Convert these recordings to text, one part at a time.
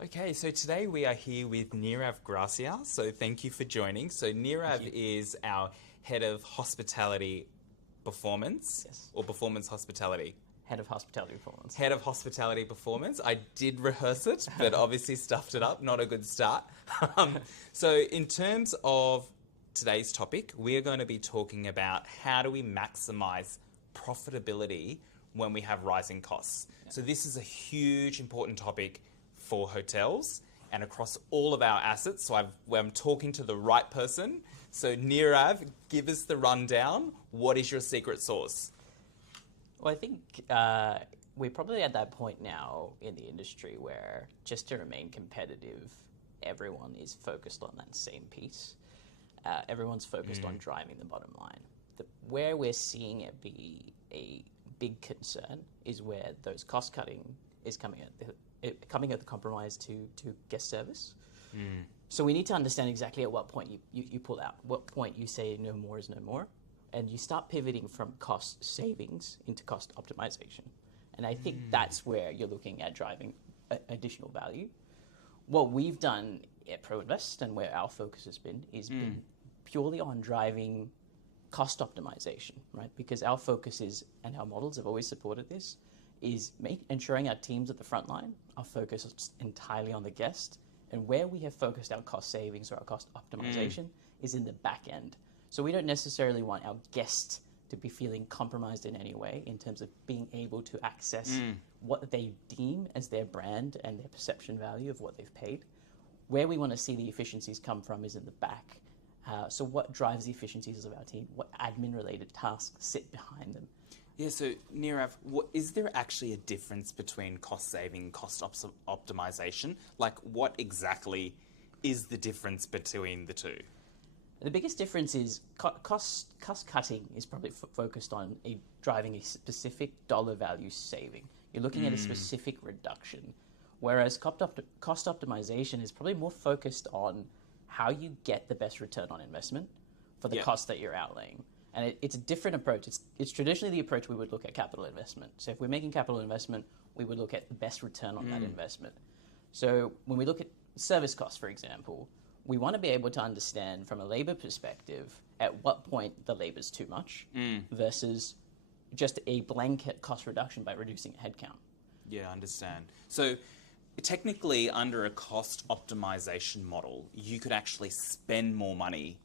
Okay, so today we are here with Neerav Gorasia. So thank you for joining. So Neerav is our head of hospitality performance, Yes. or performance hospitality. Head of hospitality performance. Head of hospitality performance. I did rehearse it, but obviously stuffed it up. Not a good start. So in terms of today's topic, we are going to be talking about how do we maximize profitability when we have rising costs. Yeah. So this is a huge, important topic for hotels and across all of our assets. So I'm talking to the right person. So Neerav, give us the rundown. What is your secret sauce? Well, I think we're probably at that point now in the industry where just to remain competitive, everyone is focused on that same piece. Everyone's focused on driving the bottom line. Where we're seeing it be a big concern is where those cost cutting is coming at the compromise to guest service. So we need to understand exactly at what point you pull out, what point you say no more is no more, and you start pivoting from cost savings into cost optimization. And I think that's where you're looking at driving additional value. What we've done at ProInvest and where our focus has been is been purely on driving cost optimization, right? Because our focus is, and our models have always supported this, is ensuring our teams at the front line are focused entirely on the guest. And where we have focused our cost savings or our cost optimization is in the back end. So we don't necessarily want our guests to be feeling compromised in any way in terms of being able to access what they deem as their brand and their perception value of what they've paid. Where we want to see the efficiencies come from is in the back. So what drives the efficiencies of our team? What admin-related tasks sit behind them? Yeah, so Neerav, is there actually a difference between cost saving and cost optimization? Like, what exactly is the difference between the two? The biggest difference is cost cutting is probably focused on driving a specific dollar value saving. You're looking at a specific reduction, whereas cost optimization is probably more focused on how you get the best return on investment for the cost that you're outlaying. And it's a different approach. It's traditionally the approach we would look at capital investment. So if we're making capital investment, we would look at the best return on that investment. So when we look at service costs, for example, we want to be able to understand from a labor perspective at what point the labor is too much versus just a blanket cost reduction by reducing headcount. Yeah, I understand. So technically, under a cost optimization model, you could actually spend more money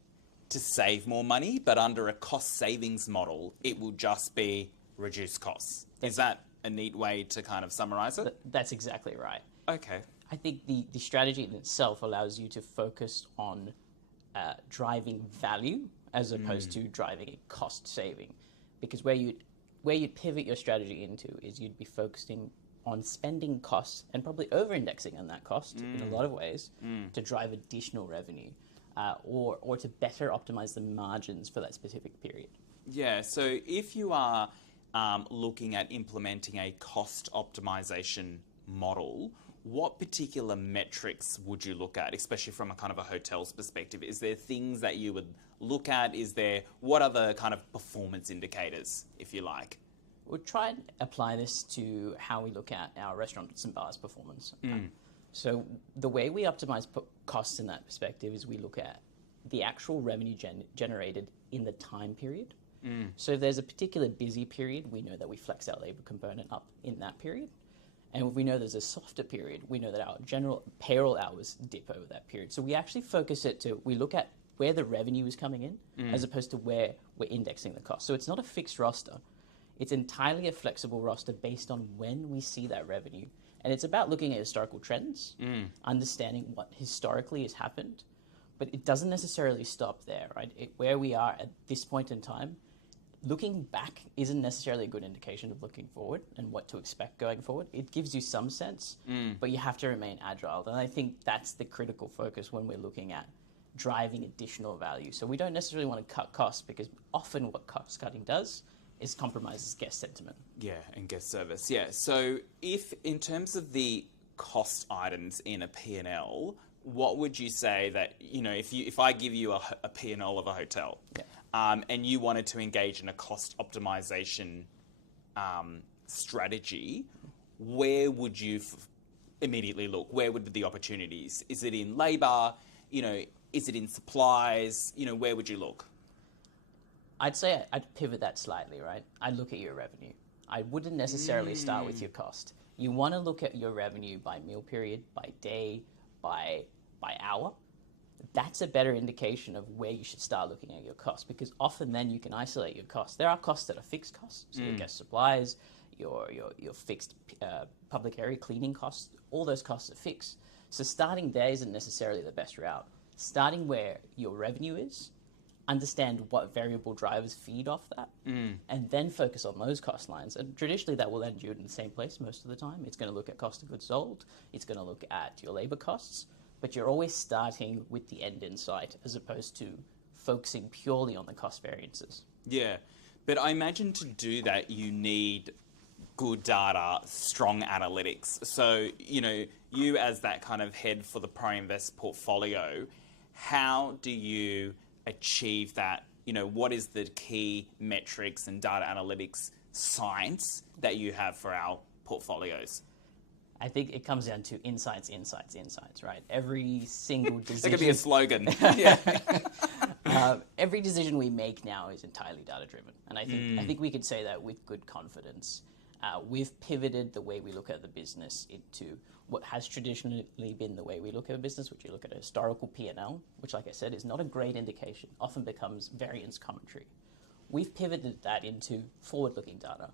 to save more money, but under a cost savings model, it will just be reduced costs. Is that a neat way to kind of summarize it? That's exactly right. Okay. I think the strategy in itself allows you to focus on driving value as opposed to driving a cost saving, because where you'd pivot your strategy into is you'd be focusing on spending costs and probably over-indexing on that cost in a lot of ways to drive additional revenue or to better optimize the margins for that specific period. Yeah, so if you are looking at implementing a cost optimization model, what particular metrics would you look at, especially from a kind of a hotel's perspective? Is there things that you would look at? What are the kind of performance indicators, if you like? We'll try and apply this to how we look at our restaurants and bars performance. So the way we optimize costs in that perspective is we look at the actual revenue generated in the time period. So if there's a particular busy period, we know that we flex our labor component up in that period. And if we know there's a softer period, we know that our general payroll hours dip over that period. So we actually focus we look at where the revenue is coming in as opposed to where we're indexing the cost. So it's not a fixed roster. It's entirely a flexible roster based on when we see that revenue. And it's about looking at historical trends, understanding what historically has happened. But it doesn't necessarily stop there, right? Where we are at this point in time, looking back isn't necessarily a good indication of looking forward and what to expect going forward. It gives you some sense, but you have to remain agile. And I think that's the critical focus when we're looking at driving additional value. So we don't necessarily want to cut costs, because often what cost cutting does is compromises guest sentiment. Yeah, and guest service. Yeah, so if in terms of the cost items in a P&L, what would you say that, if I give you a P&L of a hotel, and you wanted to engage in a cost optimization strategy, where would you immediately look? Where would the opportunities? Is it in labour? Is it in supplies? Where would you look? I'd say I'd pivot that slightly, right? I'd look at your revenue. I wouldn't necessarily start with your cost. You want to look at your revenue by meal period, by day, by hour. That's a better indication of where you should start looking at your costs, because often then you can isolate your costs. There are costs that are fixed costs, so your guest supplies, your fixed public area cleaning costs, all those costs are fixed. So starting there isn't necessarily the best route. Starting where your revenue is, understand what variable drivers feed off that, and then focus on those cost lines. And traditionally that will land you in the same place most of the time. It's going to look at cost of goods sold, it's going to look at your labor costs, but you're always starting with the end in sight as opposed to focusing purely on the cost variances. Yeah, but I imagine to do that you need good data, strong analytics. So, you as that kind of head for the Pro-Invest portfolio, how do you achieve that? What is the key metrics and data analytics science that you have for our portfolios? I think it comes down to insights, right? Every single decision... That could be a slogan. Yeah. Every decision we make now is entirely data-driven. And I think we could say that with good confidence. We've pivoted the way we look at the business into what has traditionally been the way we look at a business, which you look at a historical P&L, which, like I said, is not a great indication, often becomes variance commentary. We've pivoted that into forward-looking data.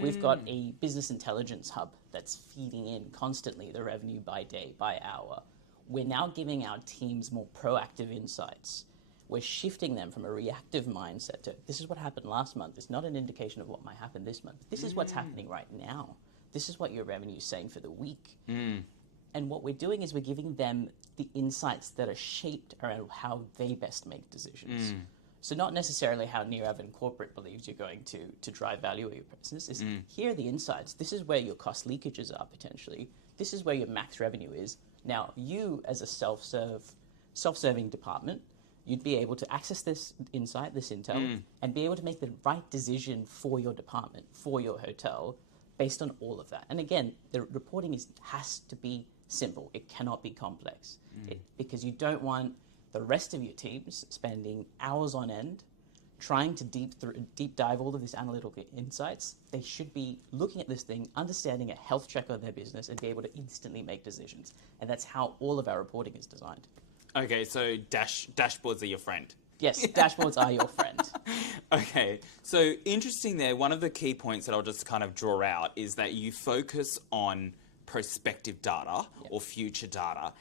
We've got a business intelligence hub that's feeding in constantly the revenue by day, by hour. We're now giving our teams more proactive insights. We're shifting them from a reactive mindset to, this is what happened last month. It's not an indication of what might happen this month. This is what's happening right now. This is what your revenue is saying for the week. And what we're doing is we're giving them the insights that are shaped around how they best make decisions. So not necessarily how Neerav and corporate believes you're going to drive value of your business. Is here are the insights. This is where your cost leakages are potentially. This is where your max revenue is. Now, you as a self-serving department, you'd be able to access this insight, this intel, and be able to make the right decision for your department, for your hotel, based on all of that. And again, the reporting has to be simple. It cannot be complex, because you don't want the rest of your teams spending hours on end trying to deep dive all of these analytical insights. They should be looking at this thing, understanding a health check of their business, and be able to instantly make decisions. And that's how all of our reporting is designed. Okay, so dashboards are your friend. Yes, dashboards are your friend. Okay, so interesting there. One of the key points that I'll just kind of draw out is that you focus on prospective data or future data.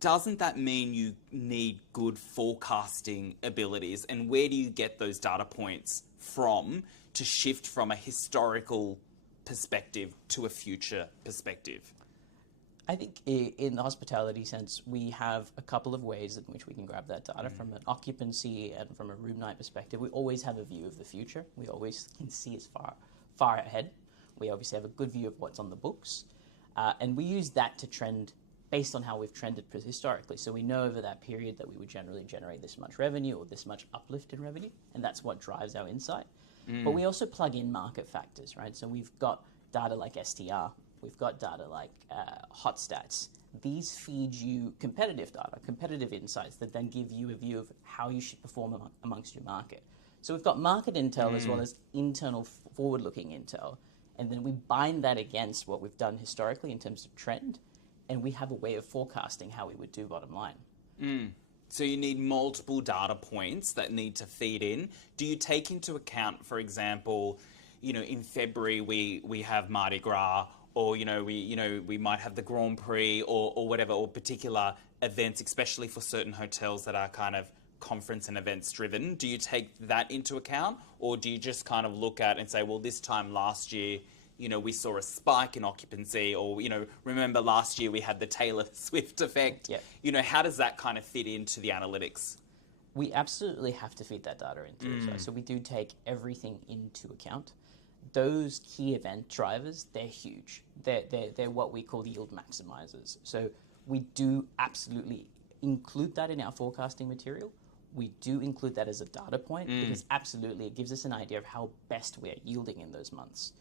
Doesn't that mean you need good forecasting abilities? And where do you get those data points from to shift from a historical perspective to a future perspective? I think in the hospitality sense, we have a couple of ways in which we can grab that data. From an occupancy and from a room night perspective, we always have a view of the future. We always can see as far ahead. We obviously have a good view of what's on the books. And we use that to trend based on how we've trended historically. So we know over that period that we would generally generate this much revenue or this much uplift in revenue, and that's what drives our insight. But we also plug in market factors, right? So we've got data like STR, we've got data like hot stats. These feed you competitive data, competitive insights that then give you a view of how you should perform amongst your market. So we've got market intel as well as internal forward-looking intel, and then we bind that against what we've done historically in terms of trend, and we have a way of forecasting how we would do bottom line. So you need multiple data points that need to feed in. Do you take into account, for example, in February we have Mardi Gras, or we might have the Grand Prix or whatever, or particular events, especially for certain hotels that are kind of conference and events driven? Do you take that into account, or do you just kind of look at and say, well, this time last year, we saw a spike in occupancy, or, remember last year we had the Taylor Swift effect. How does that kind of fit into the analytics? We absolutely have to feed that data into it. So we do take everything into account. Those key event drivers, they're huge. They're what we call yield maximizers. So we do absolutely include that in our forecasting material. We do include that as a data point because absolutely it gives us an idea of how best we're yielding in those months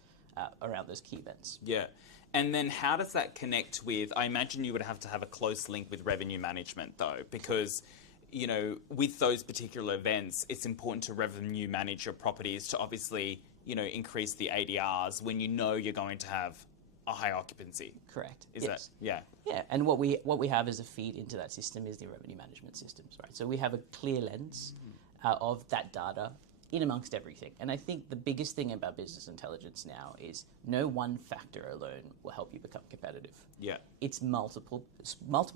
around those key events. Yeah. And then how does that connect with, I imagine you would have to have a close link with revenue management though, because, you know, with those particular events, it's important to revenue manage your properties to obviously, you know, increase the ADRs when you know you're going to have a high occupancy. Correct. Is Yes. that, yeah. Yeah, and what we have as a feed into that system is the revenue management systems, right? So we have a clear lens of that data in amongst everything. And I think the biggest thing about business intelligence now is no one factor alone will help you become competitive. Yeah. It's multiple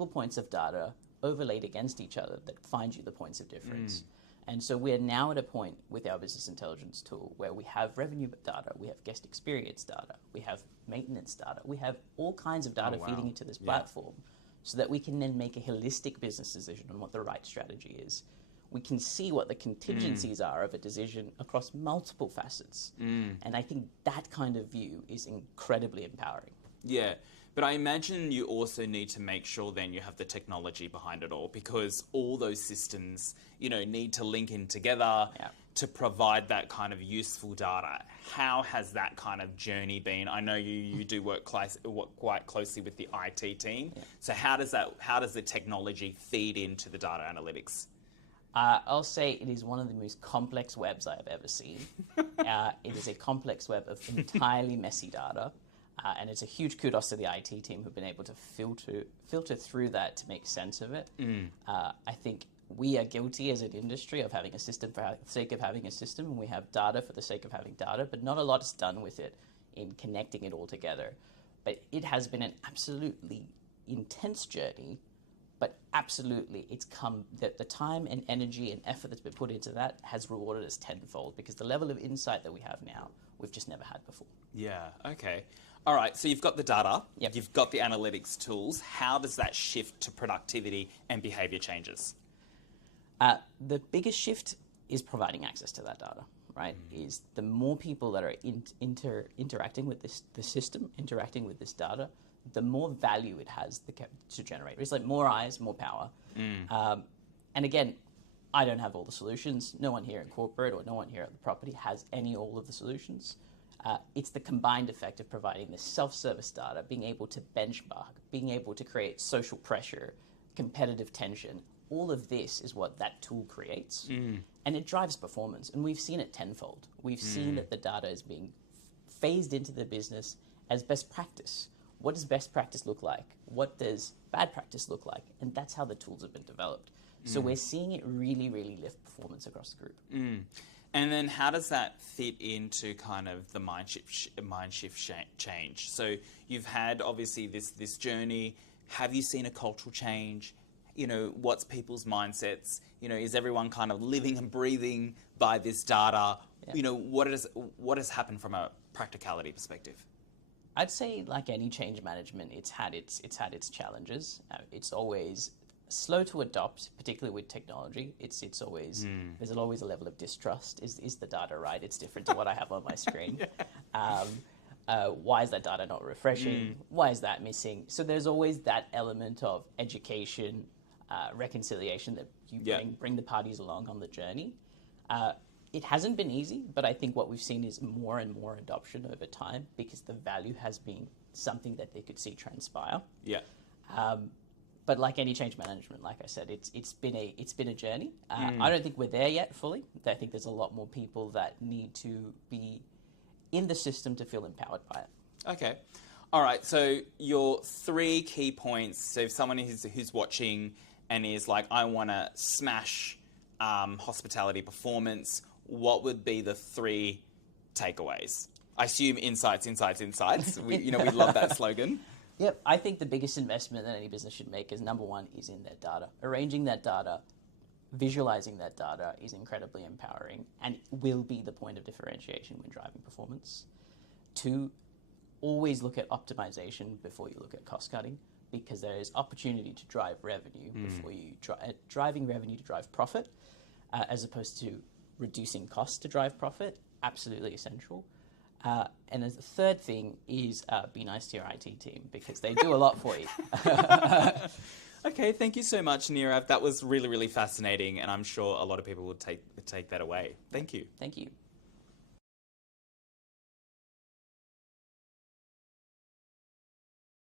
points of data overlaid against each other that find you the points of difference. And so we're now at a point with our business intelligence tool where we have revenue data, we have guest experience data, we have maintenance data, we have all kinds of data feeding into this platform so that we can then make a holistic business decision on what the right strategy is. We can see what the contingencies are of a decision across multiple facets. And I think that kind of view is incredibly empowering. Yeah. But I imagine you also need to make sure then you have the technology behind it all, because all those systems, you know, need to link in together to provide that kind of useful data. How has that kind of journey been? I know you do work quite closely with the IT team. So how does the technology feed into the data analytics? I'll say it is one of the most complex webs I have ever seen. It is a complex web of entirely messy data. And it's a huge kudos to the IT team who've been able to filter through that to make sense of it. I think we are guilty as an industry of having a system for the sake of having a system, and we have data for the sake of having data, but not a lot is done with it in connecting it all together. But it has been an absolutely intense journey, but absolutely it's come that the time and energy and effort that's been put into that has rewarded us tenfold, because the level of insight that we have now, we've just never had before. Yeah, okay. All right, so you've got the data, Yep. you've got the analytics tools. How does that shift to productivity and behaviour changes? The biggest shift is providing access to that data, right? Is the more people that are interacting with the system, interacting with this data, the more value it has to generate. It's like more eyes, more power. And again, I don't have all the solutions. No one here in corporate or no one here at the property has all of the solutions. It's the combined effect of providing this self-service data, being able to benchmark, being able to create social pressure, competitive tension. All of this is what that tool creates. And it drives performance. And we've seen it tenfold. We've seen that the data is being phased into the business as best practice. What does best practice look like? What does bad practice look like? And that's how the tools have been developed. So we're seeing it really, really lift performance across the group. And then how does that fit into kind of the mind shift change? So you've had obviously this journey. Have you seen a cultural change? You know, what's people's mindsets? You know, is everyone kind of living and breathing by this data? You know, what has happened from a practicality perspective? I'd say, like any change management, it's had its challenges. It's always slow to adopt, particularly with technology. It's always there's always a level of distrust. Is the data right? It's different to what I have on my screen. Why is that data not refreshing? Why is that missing? So there's always that element of education, reconciliation that you bring the parties along on the journey. It hasn't been easy, but I think what we've seen is more and more adoption over time, because the value has been something that they could see transpire. Yeah. But like any change management, like I said, it's been a journey. I don't think we're there yet fully. I think there's a lot more people that need to be in the system to feel empowered by it. Okay. All right. So your 3 key points. So if someone who's watching and is like, I want to smash hospitality performance, what would be the 3 takeaways? I assume insights. We love that slogan. Yep, I think the biggest investment that any business should make is, number one, is in their data. Arranging that data, visualizing that data is incredibly empowering and will be the point of differentiation when driving performance. 2, always look at optimization before you look at cost cutting, because there is opportunity to drive revenue before you driving revenue to drive profit, as opposed to reducing costs to drive profit. Absolutely essential. And as the 3rd thing is be nice to your IT team, because they do a lot for you. Okay, thank you so much, Neerav. That was really, really fascinating, and I'm sure a lot of people will take that away. Thank you. Thank you.